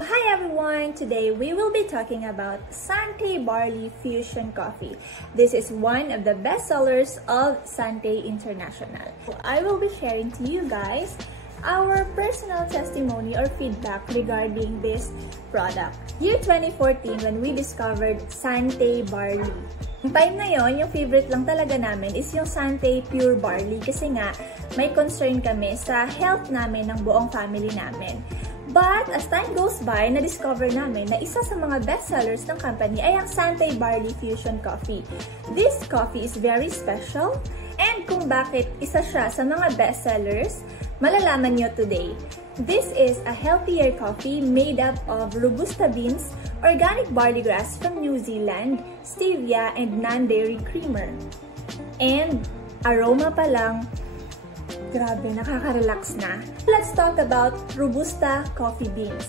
Hi everyone! Today we will be talking about Sante Barley Fusion Coffee. This is one of the best sellers of Sante International. I will be sharing to you guys our personal testimony or feedback regarding this product. Year 2014 when we discovered Sante Barley. Yung time na yon, yung favorite lang talaga namin is yung Sante Pure Barley kasi nga may concern kami sa health namin ng buong family namin. But as time goes by, na-discover namin na isa sa mga best sellers ng company ay ang Sante Barley Fusion Coffee. This coffee is very special and kung bakit isa siya sa mga best sellers, malalaman nyo today. This is a healthier coffee made up of Robusta beans, organic barley grass from New Zealand, stevia, and non-dairy creamer. And aroma pa lang, grabe, nakaka-relax na. Let's talk about Robusta coffee beans.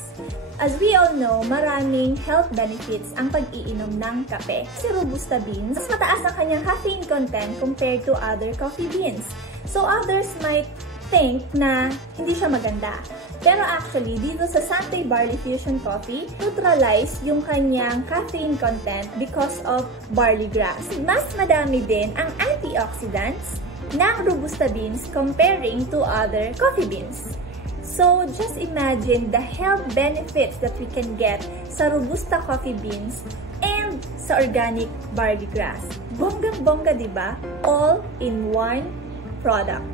As we all know, maraming health benefits ang pag-iinom ng kape. Si Robusta beans, mas mataas ang kanyang caffeine content compared to other coffee beans. So others might think na hindi siya maganda. Pero actually, dito sa Sante Barley Fusion Coffee, neutralize yung kanyang caffeine content because of barley grass. Mas madami din ang antioxidants ng Robusta beans comparing to other coffee beans. So, just imagine the health benefits that we can get sa Robusta coffee beans and sa organic barley grass. Bonggang-bongga, diba? All in one product.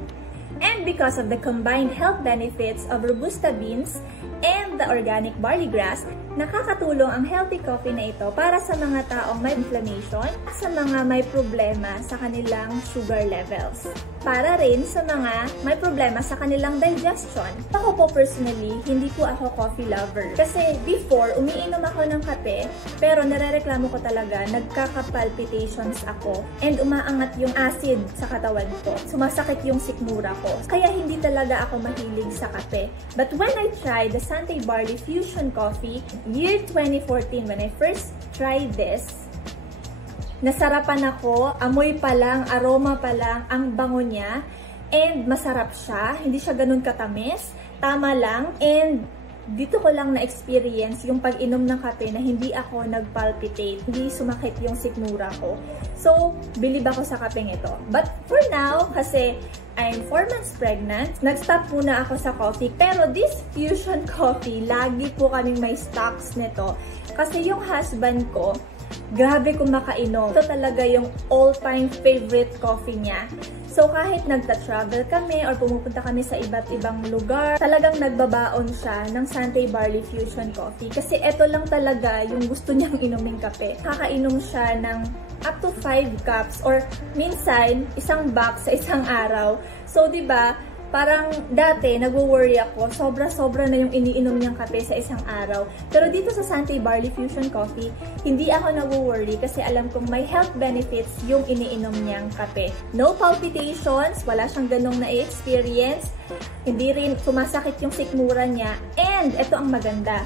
And because of the combined health benefits of Robusta beans and the organic barley grass, nakakatulong ang healthy coffee na ito para sa mga taong may inflammation at sa mga may problema sa kanilang sugar levels. Para rin sa mga may problema sa kanilang digestion. Ako po personally, hindi po ako coffee lover. Kasi before, umiinom ako ng kape, pero narereklamo ko talaga, nagkaka-palpitations ako and umaangat yung acid sa katawan ko. Sumasakit yung sikmura ko. Kaya hindi talaga ako mahilig sa kape. But when I tried the Sante Barley Fusion Coffee, year 2014, when I first tried this, nasarapan ako, amoy pa lang, aroma pa lang, ang bango niya, and masarap siya, hindi siya ganun katamis, tama lang, and dito ko lang na-experience yung pag-inom ng kape na hindi ako nag-palpitate, hindi sumakit yung sikmura ko. So, bilib ako sa kapeng ito. But for now, kasi I'm 4 months pregnant, nag-stop muna ako sa coffee. Pero this fusion coffee, lagi po kaming may stocks nito. Kasi yung husband ko, grabe kumakainom. Ito talaga yung all-time favorite coffee niya. So, kahit nagta-travel kami or pumupunta kami sa iba't ibang lugar, talagang nagbabaon siya ng Sante Barley Fusion Coffee. Kasi ito lang talaga yung gusto niyang inuming kape. Kakainom siya ng up to 5 cups or minsan, isang box sa isang araw. So, diba, parang dati, nagwo-worry ako, sobra-sobra na yung iniinom niyang kape sa isang araw. Pero dito sa Sante Barley Fusion Coffee, hindi ako nagwo-worry kasi alam kong may health benefits yung iniinom niyang kape. No palpitations, wala siyang ganong na-experience, hindi rin sumasakit yung sikmura niya, and ito ang maganda.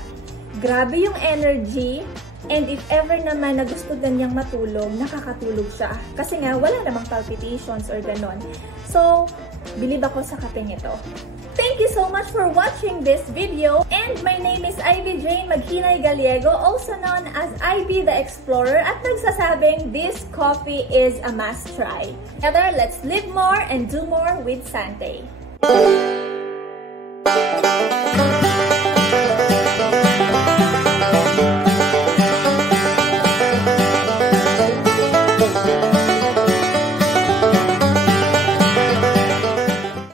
Grabe yung energy, and if ever naman na gusto niyang matulog, nakakatulog siya. Kasi nga, wala namang palpitations or ganon. So, bilib ako sa kapeng ito. Thank you so much for watching this video. And my name is Ivy Jane Maghinay Gallego, also known as Ivy the Explorer, at nagsasabing this coffee is a must try. Together, let's live more and do more with Sante.